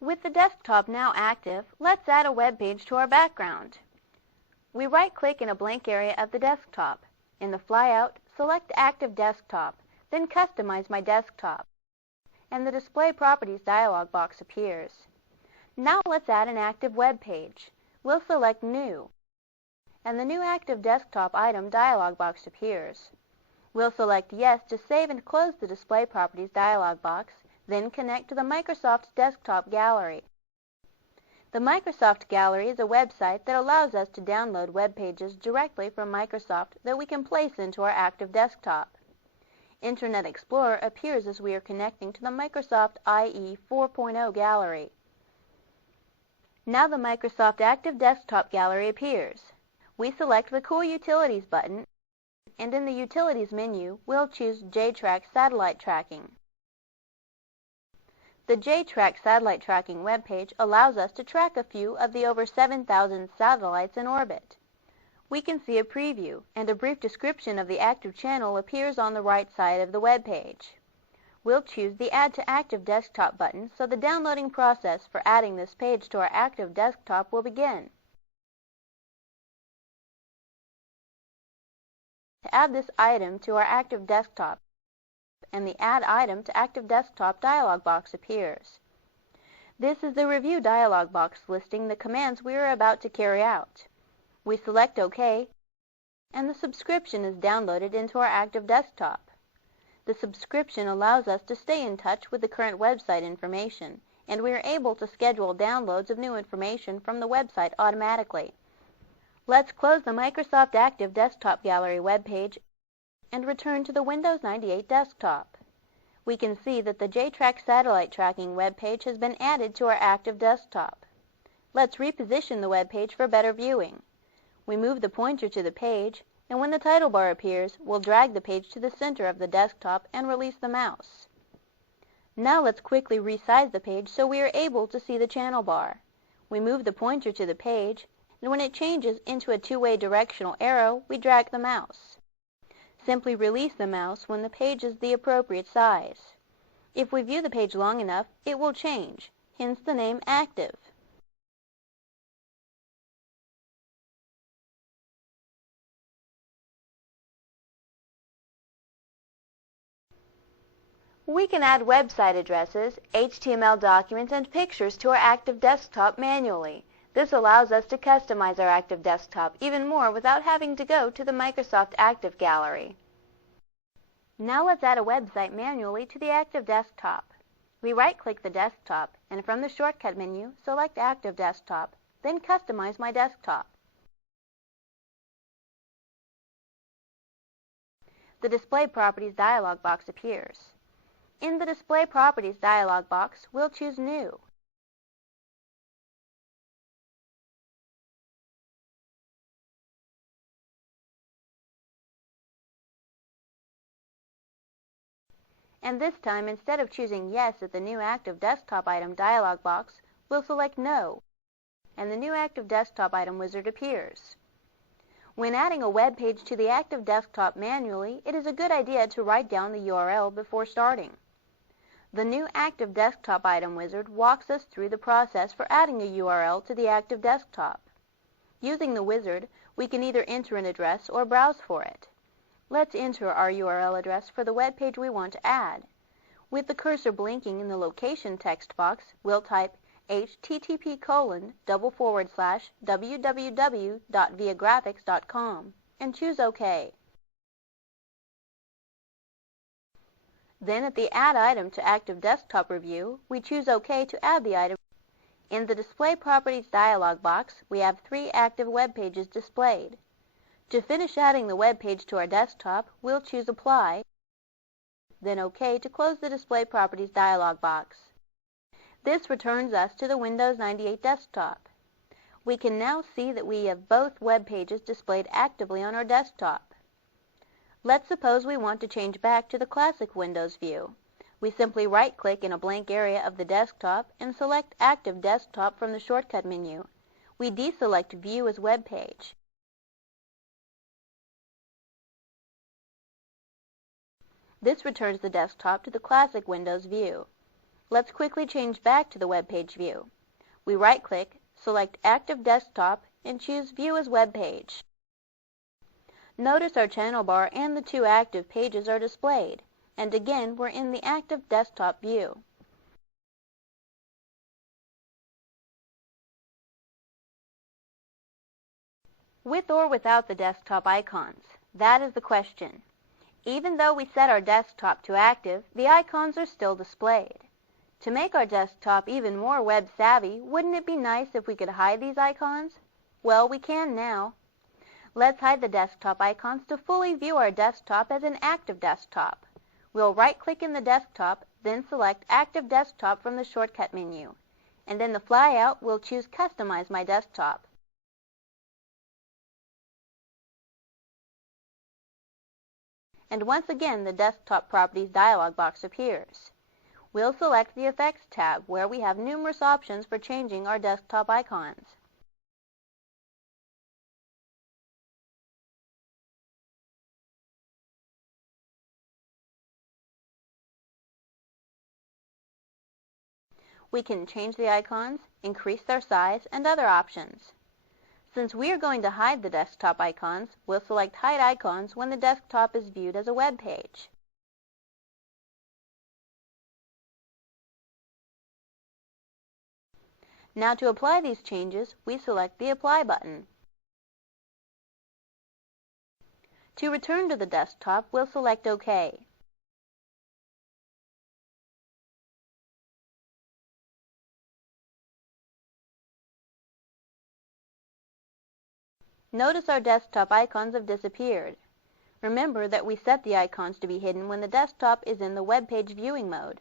With the desktop now active, let's add a web page to our background. We right-click in a blank area of the desktop. In the flyout, select Active Desktop, then Customize My Desktop, and the Display Properties dialog box appears. Now let's add an active web page. We'll select New, and the New Active Desktop item dialog box appears. We'll select Yes to save and close the Display Properties dialog box, then connect to the Microsoft Desktop Gallery. The Microsoft Gallery is a website that allows us to download web pages directly from Microsoft that we can place into our active desktop. Internet Explorer appears as we are connecting to the Microsoft IE 4.0 Gallery. Now the Microsoft Active Desktop Gallery appears. We select the Cool Utilities button, and in the Utilities menu, we'll choose JTrack Satellite Tracking. The JTrack Satellite Tracking webpage allows us to track a few of the over 7,000 satellites in orbit. We can see a preview, and a brief description of the active channel appears on the right side of the web page. We'll choose the Add to Active Desktop button so the downloading process for adding this page to our active desktop will begin. To add this item to our active desktop, and the Add Item to Active Desktop dialog box appears. This is the Review dialog box listing the commands we are about to carry out. We select OK, and the subscription is downloaded into our active desktop. The subscription allows us to stay in touch with the current website information, and we are able to schedule downloads of new information from the website automatically. Let's close the Microsoft Active Desktop Gallery web page and return to the Windows 98 desktop. We can see that the JTrack Satellite Tracking web page has been added to our active desktop. Let's reposition the web page for better viewing. We move the pointer to the page, and when the title bar appears, we'll drag the page to the center of the desktop and release the mouse. Now let's quickly resize the page so we are able to see the channel bar. We move the pointer to the page, and when it changes into a two-way directional arrow, we drag the mouse. Simply release the mouse when the page is the appropriate size. If we view the page long enough, it will change, hence the name Active. We can add website addresses, HTML documents, and pictures to our active desktop manually. This allows us to customize our active desktop even more without having to go to the Microsoft Active Gallery. Now let's add a website manually to the active desktop. We right-click the desktop, and from the shortcut menu, select Active Desktop, then Customize My Desktop. The Display Properties dialog box appears. In the Display Properties dialog box, we'll choose New. And this time, instead of choosing Yes at the New Active Desktop item dialog box, we'll select No, and the New Active Desktop item wizard appears. When adding a web page to the active desktop manually, it is a good idea to write down the URL before starting. The New Active Desktop item wizard walks us through the process for adding a URL to the active desktop. Using the wizard, we can either enter an address or browse for it. Let's enter our URL address for the web page we want to add. With the cursor blinking in the location text box, we'll type http://www.viagrafix.com and choose OK. Then at the Add Item to Active Desktop Review, we choose OK to add the item. In the Display Properties dialog box, we have 3 active web pages displayed. To finish adding the web page to our desktop, we'll choose Apply, then OK to close the Display Properties dialog box. This returns us to the Windows 98 desktop. We can now see that we have both web pages displayed actively on our desktop. Let's suppose we want to change back to the classic Windows view. We simply right-click in a blank area of the desktop and select Active Desktop from the shortcut menu. We deselect View as Web Page. This returns the desktop to the classic Windows view. Let's quickly change back to the web page view. We right-click, select Active Desktop, and choose View as Web Page. Notice our channel bar and the two active pages are displayed, and again we're in the Active Desktop view. With or without the desktop icons? That is the question. Even though we set our desktop to active, the icons are still displayed. To make our desktop even more web-savvy, wouldn't it be nice if we could hide these icons? Well, we can now. Let's hide the desktop icons to fully view our desktop as an active desktop. We'll right-click in the desktop, then select Active Desktop from the shortcut menu. And in the flyout, we'll choose Customize My Desktop. And once again, the Desktop Properties dialog box appears. We'll select the Effects tab, where we have numerous options for changing our desktop icons. We can change the icons, increase their size, and other options. Since we are going to hide the desktop icons, we'll select Hide Icons when the desktop is viewed as a web page. Now to apply these changes, we select the Apply button. To return to the desktop, we'll select OK. Notice our desktop icons have disappeared. Remember that we set the icons to be hidden when the desktop is in the web page viewing mode.